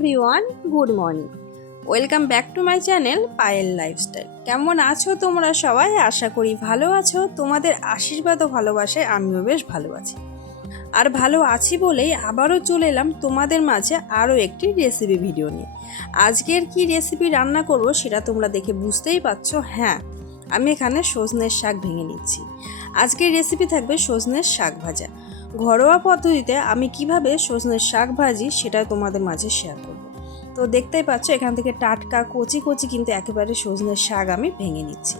Everyone good morning welcome back to my channel Payal lifestyle কেমন আছো তোমরা সবাই? আশা করি ভালো আছো। তোমাদের আশীর্বাদ ও ভালোবাসায় আমিও বেশ ভালো আছি। আর ভালো আছি বলেই আবারও চলে এলাম তোমাদের মাঝে আরও একটি রেসিপি ভিডিও নিয়ে। আজকের কি রেসিপি রান্না করব সেটা তোমরা দেখে বুঝতেই পারছ। হ্যাঁ আমি এখানে সজনের শাক ভেঙে নিচ্ছি। আজকের রেসিপি থাকবে সজনের শাক ভাজা। ঘরোয়া পদ্ধতিতে আমি কীভাবে সজনের শাক ভাজি সেটা তোমাদের মাঝে শেয়ার করব। তো দেখতেই পাচ্ছ, এখান থেকে টাটকা কচি কচি কিন্তু একেবারে সজনের শাক আমি ভেঙে নিচ্ছি।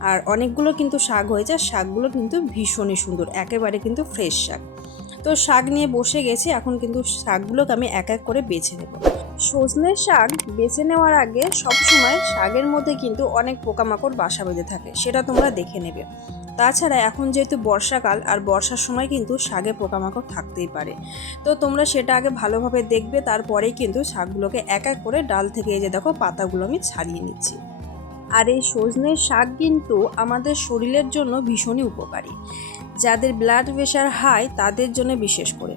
আর অনেকগুলো কিন্তু শাক হয়েছে শাকগুলো কিন্তু ভীষণই সুন্দর, একেবারে কিন্তু ফ্রেশ শাক। তো শাক নিয়ে বসে গেছি, এখন কিন্তু শাকগুলোকে আমি এক এক করে বেছে নেব। সজনের শাক বেছে নেওয়ার আগে সবসময় শাকের মধ্যে কিন্তু অনেক পোকামাকড় বাসা বেঁধে থাকে, সেটা তোমরা দেখে নেবে। তাছাড়া এখন যেহেতু বর্ষাকাল, আর বর্ষার সময় কিন্তু শাকে পোকামাকড় থাকতেই পারে। তো তোমরা সেটা আগে ভালোভাবে দেখবে, তারপরেই কিন্তু শাকগুলোকে এক এক করে ডাল থেকে এই যে দেখো পাতাগুলো আমি ছাড়িয়ে নিচ্ছি। আর এই সজনের শাক কিন্তু আমাদের শরীরের জন্য ভীষণই উপকারী। যাদের ব্লাড প্রেশার হাই তাদের জন্য বিশেষ করে।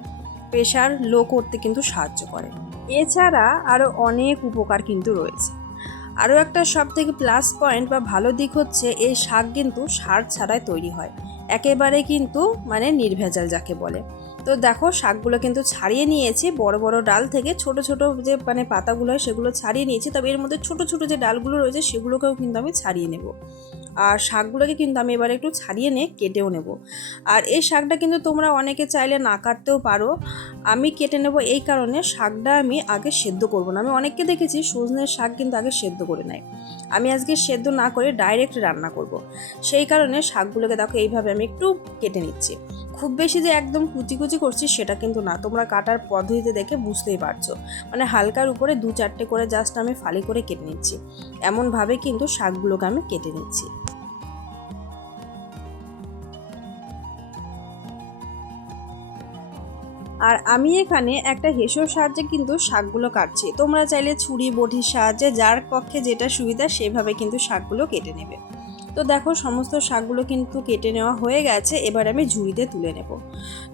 প্রেশার লো করতে কিন্তু সাহায্য করে। এছাড়া আরও অনেক উপকার কিন্তু রয়েছে। আরও একটা সব থেকে প্লাস পয়েন্ট বা ভালো দিক হচ্ছে, এই শাক কিন্তু সার ছাড়াই তৈরি হয়। একেবারে কিন্তু মানে নির্ভেজাল যাকে বলে। তো দেখো, শাকগুলো কিন্তু ছাড়িয়ে নিয়েছি। বড় বড় ডাল থেকে ছোট ছোট যে মানে পাতাগুলো হয় সেগুলো ছাড়িয়ে নিয়েছি। তবে এর মধ্যে ছোট ছোট যে ডালগুলো রয়েছে সেগুলোকেও কিন্তু আমি ছাড়িয়ে নেব। আর শাকগুলোকে কিন্তু আমি এবার একটু ছাড়িয়ে নিয়ে কেটেও নেব। আর এই শাকটা কিন্তু তোমরা অনেকে চাইলে না কাটতেও পারো। আমি কেটে নেব এই কারণে শাকটা আমি আগে সেদ্ধ করব না। আমি অনেককে দেখেছি সজনের শাক কিন্তু আগে সেদ্ধ করে নেয়। আমি আজকে সেদ্ধ না করে ডাইরেক্ট রান্না করব। সেই কারণে শাকগুলোকে দেখো, এইভাবে আমি একটু কেটে নিচ্ছি। খুব বেশি যে একদম কুচি কুচি করছি সেটা কিন্তু না। তোমরা কাটার পদ্ধতিতে দেখে বুঝতেই পারছ। মানে হালকার উপরে দু চারটে করে জাস্ট আমি ফালি করে কেটে নিচ্ছি। এমনভাবে কিন্তু শাকগুলোকে আমি কেটে নিচ্ছি। আর আমি এখানে একটা হেসোর সাহায্যে কিন্তু শাকগুলো কাটছি। তোমরা চাইলে ছুরি, বটির সাহায্যে যার পক্ষে যেটা সুবিধা সেভাবে কিন্তু শাকগুলো কেটে নেবে। তো দেখো সমস্ত শাকগুলো কিন্তু কেটে নেওয়া হয়ে গেছে, এবার আমি ঝুড়িতে তুলে নেব।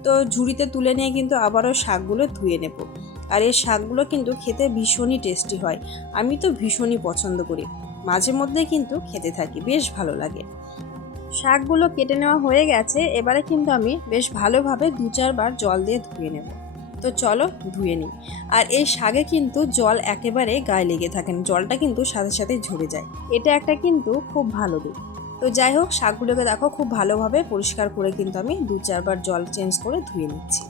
তো ঝুড়িতে তুলে নিয়ে কিন্তু আবারও শাকগুলো ধুয়ে নেব। আর এই শাকগুলো কিন্তু খেতে ভীষণই টেস্টি হয়, আমি তো ভীষণই পছন্দ করি। মাঝে মধ্যে কিন্তু খেতে থাকি, বেশ ভালো লাগে। শাকগুলো কেটে নেওয়া হয়ে গেছে, এবারে কিন্তু আমি বেশ ভালোভাবে দু চারবার জল দিয়ে ধুয়ে নেব। তো চলো ধুয়ে নিই। আর এই শাকে কিন্তু জল একেবারে গায়ে লেগে থাকে না, জলটা কিন্তু সাথে সাথে ঝরে যায়। এটা একটা কিন্তু খুব ভালো দিক। তো যাই হোক, শাকগুলোকে দেখো খুব ভালোভাবে পরিষ্কার করে কিন্তু আমি দু চারবার জল চেঞ্জ করে ধুয়ে নিচ্ছি।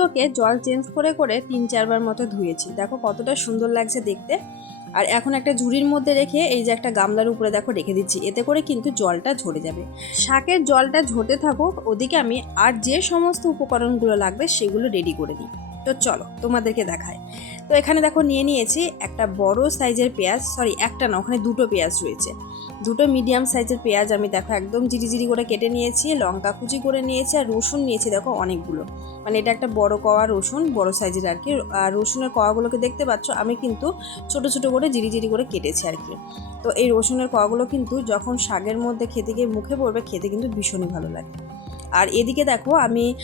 শাকগুলোকে জল চেঞ্জ করে করে তিন চারবার মতো ধুয়েছি। দেখো কতটা সুন্দর লাগছে দেখতে। আর এখন একটা ঝুড়ির মধ্যে রেখে এই যে একটা গামলার উপরে দেখো রেখে দিচ্ছি। এতে করে কিন্তু জলটা ঝরে যাবে। শাকের জলটা ঝরতে থাকুক, ওদিকে আমি আর যে সমস্ত উপকরণগুলো লাগবে সেগুলো রেডি করে দিই। তো চলো, তোমাদেরকে দেখায় তো এখানে দেখো নিয়ে নিয়েছি একটা বড় সাইজের পেঁয়াজ সরি একটা না, ওখানে দুটো পেঁয়াজ রয়েছে। দুটো মিডিয়াম সাইজের পেঁয়াজ আমি দেখো একদম জিরি জিরি করে কেটে নিয়েছি, লঙ্কা কুচি করে নিয়েছি আর রসুন নিয়েছি দেখো অনেকগুলো। মানে এটা একটা বড় কওয়া রসুন, বড় সাইজের আর কি। আর রসুনের কওয়াগুলোকে দেখতে পাচ্ছ, আমি কিন্তু ছোট ছোট করে জিরি জিরি করে কেটেছি আর কি। তো এই রসুনের কওয়াগুলো কিন্তু যখন শাকের মধ্যে খেতে গিয়ে মুখে পড়বে, খেতে কিন্তু ভীষণই ভালো লাগে। আর এদিকে দেখো আমি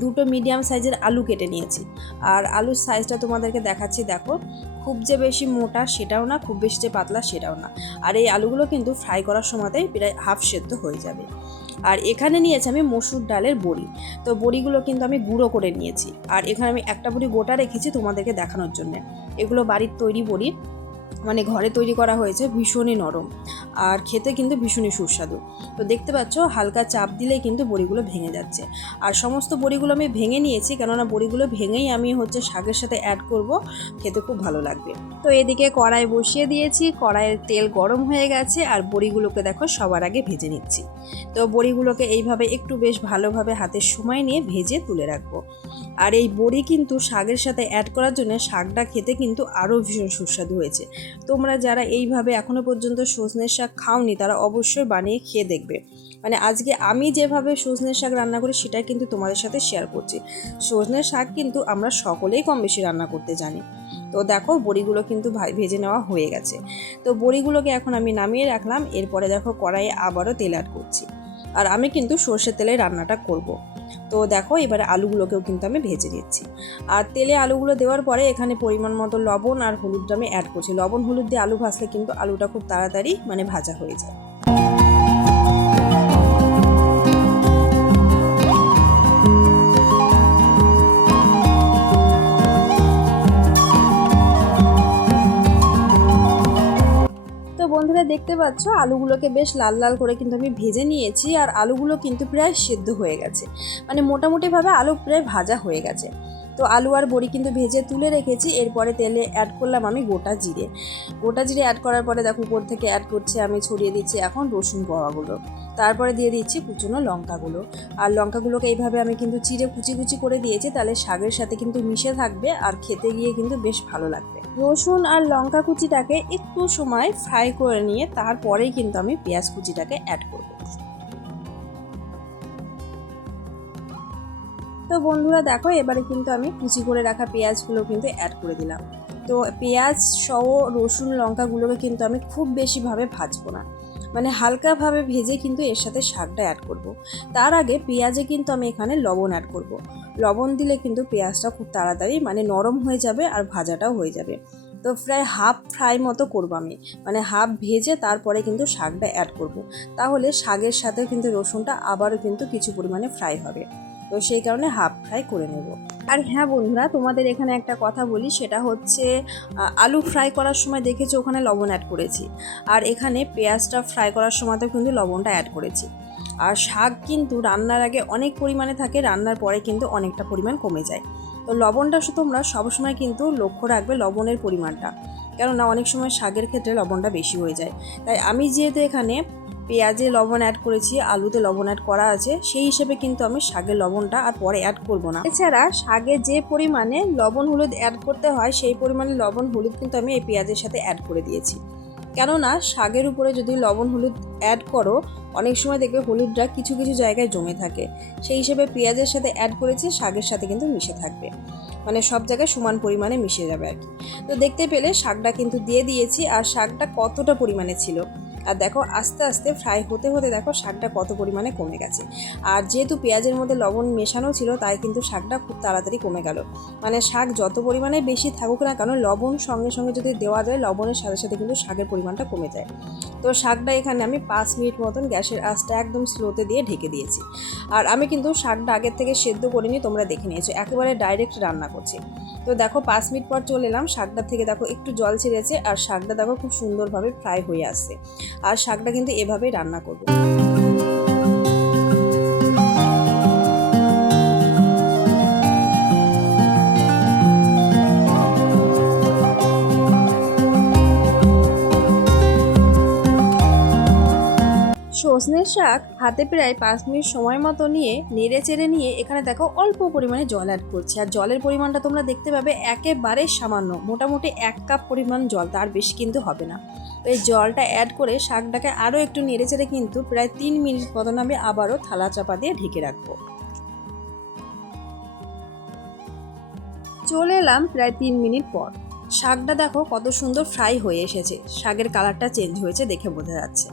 দুটো মিডিয়াম সাইজের আলু কেটে নিয়েছি। আর আলুর সাইজটা তোমাদেরকে দেখাচ্ছি, দেখো। খুব যে বেশি মোটা সেটাও না, খুব বেশি যে পাতলা সেটাও না। আর এই আলুগুলো কিন্তু ফ্রাই করার সময়তেই প্রায় হাফ সেদ্ধ হয়ে যাবে। আর এখানে নিয়েছি আমি মসুর ডালের বড়ি। তো বড়িগুলো কিন্তু আমি গুঁড়ো করে নিয়েছি। আর এখানে আমি একটা বড়ি গোটা রেখেছি তোমাদেরকে দেখানোর জন্য। এগুলো বাড়ির তৈরি বড়ি। মানে ঘরে তৈরি করা হয়েছে ভীষণই নরম। আর খেতে কিন্তু ভীষণই সুস্বাদু। তো দেখতে পাচ্ছ, হালকা চাপ দিলেই কিন্তু বড়িগুলো ভেঙে যাচ্ছে। আর সমস্ত বড়িগুলো আমি ভেঙে নিয়েছি, কেননা বড়িগুলো ভেঙেই আমি হচ্ছে শাকের সাথে অ্যাড করব, খেতে খুব ভালো লাগবে। তো এদিকে কড়াই বসিয়ে দিয়েছি, কড়াইয়ের তেল গরম হয়ে গেছে, আর বড়িগুলোকে দেখো সবার আগে ভেজে নিচ্ছি। তো বড়িগুলোকে এইভাবে একটু বেশ ভালোভাবে হাতের সময় নিয়ে ভেজে তুলে রাখব। আর এই বড়ি কিন্তু শাকের সাথে অ্যাড করার জন্য শাকটা খেতে কিন্তু আরও ভীষণ সুস্বাদু হয়েছে। তোমরা যারা এইভাবে এখনও পর্যন্ত সজনের শাক খাওনি, তারা অবশ্যই বানিয়ে খেয়ে দেখবে। মানে আজকে আমি যেভাবে সজনের শাক রান্না করি, সেটাই কিন্তু তোমাদের সাথে শেয়ার করছি। সজনের শাক কিন্তু আমরা সকলেই কম বেশি রান্না করতে জানি। তো দেখো, বড়িগুলো কিন্তু ভেজে নেওয়া হয়ে গেছে। তো বড়িগুলোকে এখন আমি নামিয়ে রাখলাম। এরপরে দেখো কড়াইয়ে আবারও তেল অ্যাড করছি। আর আমি কিন্তু সর্ষের তেলে রান্নাটা করব। তো দেখো, এবার আলুগুলোকেও কিন্তু আমি ভেজে দিচ্ছি আর তেলে আলুগুলো দেওয়ার পরে এখানে পরিমাণ মতো লবণ আর হলুদটা আমি অ্যাড করছি। লবণ, হলুদ দিয়ে আলু ভাজলে কিন্তু আলুটা খুব তাড়াতাড়ি মানে ভাজা হয়ে যায়। দেখতে পাচ্ছ, আলুগুলোকে বেশ লাল লাল করে কিন্তু আমি ভেজে নিয়েছি আর আলুগুলো কিন্তু প্রায় সিদ্ধ হয়ে গেছে। মানে মোটামুটিভাবে আলু প্রায় ভাজা হয়ে গেছে। তো আলু আর বড়ি কিন্তু ভেজে তুলে রেখেছি, এরপরে তেলে অ্যাড করলাম আমি গোটা জিরে। গোটা জিরে অ্যাড করার পরে দেখো উপর থেকে অ্যাড করছে আমি ছড়িয়ে দিচ্ছি এখন রসুন পোয়াগুলো তারপরে দিয়ে দিচ্ছি কুচনো লঙ্কাগুলো। আর লঙ্কাগুলোকে এইভাবে আমি কিন্তু চিড়ে কুচি কুচি করে দিয়েছি, তাহলে শাকের সাথে কিন্তু মিশে থাকবে আর খেতে গিয়ে কিন্তু বেশ ভালো লাগবে। রসুন আর লঙ্কা কুচিটাকে একটু সময় ফ্রাই করে নিয়ে তারপরেই কিন্তু আমি পেঁয়াজ কুচিটাকে অ্যাড করব। তো বন্ধুরা দেখো, এবারে কিন্তু আমি কুচি করে রাখা পেঁয়াজগুলো কিন্তু অ্যাড করে দিলাম তো পেঁয়াজ সহ রসুন লঙ্কাগুলোকে কিন্তু আমি খুব বেশিভাবে ভাজবো না মানে হালকাভাবে ভেজে কিন্তু এর সাথে শাকটা অ্যাড করব। তার আগে পেঁয়াজে কিন্তু আমি এখানে লবণ অ্যাড করব। লবণ দিলে কিন্তু পেঁয়াজটা খুব তাড়াতাড়ি মানে নরম হয়ে যাবে আর ভাজাটাও হয়ে যাবে তো প্রায় হাফ ফ্রাই মতো করব আমি মানে হাফ ভেজে তারপরে কিন্তু শাকটা অ্যাড করব। তাহলে শাকের সাথে কিন্তু রসুনটা আবারও কিন্তু কিছু পরিমাণে ফ্রাই হবে তো সেই কারণে হাফ ফ্রাই করে নেব। আর হ্যাঁ বন্ধুরা, তোমাদের এখানে একটা কথা বলি, সেটা হচ্ছে আলু ফ্রাই করার সময় দেখেছ ওখানে লবণ অ্যাড করেছি। আর এখানে পেঁয়াজটা ফ্রাই করার সময়তেও কিন্তু লবণটা অ্যাড করেছি। আর শাক কিন্তু রান্নার আগে অনেক পরিমাণে থাকে, রান্নার পরে কিন্তু অনেকটা পরিমাণ কমে যায়। তো লবণটা শুধু তোমরা সবসময় কিন্তু লক্ষ্য রাখবে লবণের পরিমাণটা। কেননা অনেক সময় শাকের ক্ষেত্রে লবণটা বেশি হয়ে যায়। তাই আমি যেহেতু এখানে পেঁয়াজে লবণ অ্যাড করেছি, আলুতে লবণ অ্যাড করা আছে। সেই হিসেবে কিন্তু আমি শাকের লবণটা আর পরে অ্যাড করব না। এছাড়া শাকে যে পরিমাণে লবণ হলুদ অ্যাড করতে হয়, সেই পরিমাণে লবণ হলুদ কিন্তু আমি এই পেঁয়াজের সাথে অ্যাড করে দিয়েছি। কেননা শাকের উপরে যদি লবণ হলুদ অ্যাড করো, অনেক সময় দেখবে হলুদটা কিছু কিছু জায়গায় জমে থাকে। সেই হিসেবে পেঁয়াজের সাথে অ্যাড করেছি, শাকের সাথে কিন্তু মিশে থাকবে। মানে সব জায়গায় সমান পরিমাণে মিশে যাবে আর কি। তো দেখতে পেলে শাকটা কিন্তু দিয়ে দিয়েছি, আর শাকটা কতটা পরিমাণে ছিল? আর দেখো আস্তে আস্তে ফ্রাই হতে হতে দেখো শাকটা কত পরিমাণে কমে গেছে। আর যেহেতু পেঁয়াজের মধ্যে লবণ মেশানো ছিল, তাই কিন্তু শাকটা খুব তাড়াতাড়ি কমে গেল। মানে শাক যত পরিমাণে বেশি থাকুক না কেন, লবণ সঙ্গে সঙ্গে যদি দেওয়া যায়, লবণের সাথে সাথে কিন্তু শাকের পরিমাণটা কমে যায়। তো শাকটা এখানে আমি পাঁচ মিনিট মতন গ্যাসের আঁচটা একদম স্লোতে দিয়ে ঢেকে দিয়েছি। আর আমি কিন্তু শাকটা আগের থেকে সেদ্ধ করিনি, তোমরা দেখে নিয়েছো। একেবারে ডাইরেক্ট রান্না করছি। তো দেখো পাঁচ মিনিট পর চলে এলাম। শাকটা থেকে দেখো একটু জল ছেড়েছে, আর শাকটা দেখো খুব সুন্দরভাবে ফ্রাই হয়ে আসছে। আর শাকটা কিন্তু এভাবেই রান্না করব। সজনের শাক হাতে প্রায় পাঁচ মিনিট সময় মতো নিয়ে নেড়ে চেড়ে নিয়ে এখানে দেখো অল্প পরিমাণে জল অ্যাড করছি। আর জলের পরিমাণটা তোমরা দেখতে পাবে একেবারে সামান্য, মোটামুটি এক কাপ পরিমাণ জল, তার বেশি কিন্তু হবে না। তো এই জলটা অ্যাড করে শাকটাকে আরও একটু নেড়ে চেড়ে কিন্তু প্রায় তিন মিনিট মতন আমি আবারও থালা চাপা দিয়ে ঢেকে রাখব। চলে এলাম প্রায় তিন মিনিট পর। শাকটা দেখো কত সুন্দর ফ্রাই হয়ে এসেছে। শাকের কালারটা চেঞ্জ হয়েছে দেখে বোঝা যাচ্ছে।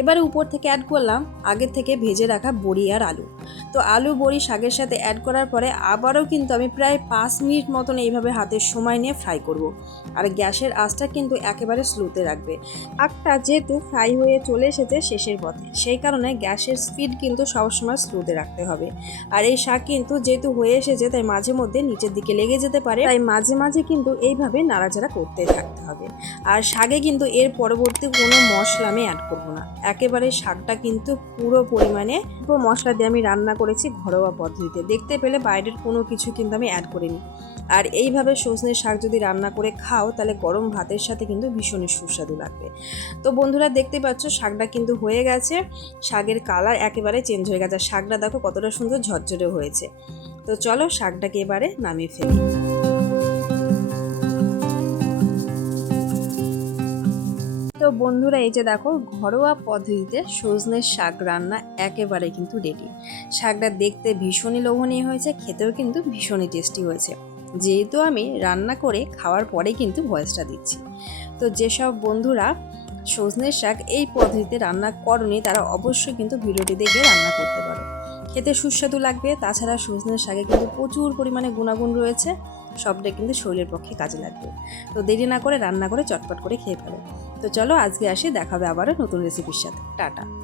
এবারে উপর থেকে অ্যাড করলাম, আগের থেকে ভেজে রাখা বড়ি আর আলু। তো আলু, বড়ি, শাকের সাথে অ্যাড করার পরে আবারও কিন্তু আমি প্রায় পাঁচ মিনিট মতন এইভাবে হাতের সময় নিয়ে ফ্রাই করব। আর গ্যাসের আঁচটা কিন্তু একেবারে স্লোতে রাখবে। শাকটা যেহেতু ফ্রাই হয়ে চলে এসেছে শেষের পথে, সেই কারণে গ্যাসের স্পিড কিন্তু সবসময় স্লোতে রাখতে হবে। আর এই শাক কিন্তু যেহেতু হয়ে এসেছে, তাই মাঝে মধ্যে নিচের দিকে লেগে যেতে পারে। তাই মাঝে মাঝে কিন্তু এইভাবে নাড়াচাড়া করতে থাকতে হবে। আর শাকে কিন্তু এর পরবর্তী কোনো মশলা আমি অ্যাড করব না। একেবারে শাকটা কিন্তু পুরো পরিমাণে পুরো মশলা দিয়ে আমি রান্না করেছি ঘরোয়া পদ্ধতিতে। দেখতে পেলে বাইরের কোনো কিছু কিন্তু আমি অ্যাড করিনি। আর এইভাবে সজনের শাক যদি রান্না করে খাও, তাহলে গরম ভাতের সাথে কিন্তু ভীষণই সুস্বাদু লাগবে। তো বন্ধুরা, দেখতে পাচ্ছ শাকটা কিন্তু হয়ে গেছে। শাকের কালার একেবারে চেঞ্জ হয়ে গেছে। আর শাকটা দেখো কতটা সুন্দর ঝরঝরে হয়েছে। তো চলো শাকটাকে এবারে নামিয়ে ফেলি। তো বন্ধুরা, এই যে দেখো, ঘরোয়া পদ্ধতিতে সজনের শাক রান্না একেবারে কিন্তু রেডি শাকটা দেখতে ভীষণই লোভনীয় হয়েছে, খেতেও কিন্তু ভীষণই টেস্টি হয়েছে। যেহেতু আমি রান্না করে খাওয়ার পরে কিন্তু ভয়েসটা দিচ্ছি। তো যেসব বন্ধুরা সজনের শাক এই পদ্ধতিতে রান্না করনি, তারা অবশ্যই কিন্তু ভিডিওটি দেখে রান্না করতে পারো। খেতে সুস্বাদু লাগবে, তাছাড়া সজনের শাকে কিন্তু প্রচুর পরিমাণে গুণাগুণ রয়েছে, সবটা কিন্তু শরীরের পক্ষে কাজে লাগবে। তো দেরি না করে রান্না করে চটপট করে খেয়ে ফেলো। তো চলো আজকে আসি দেখাবে আবারও নতুন রেসিপির সাথে। টাটা।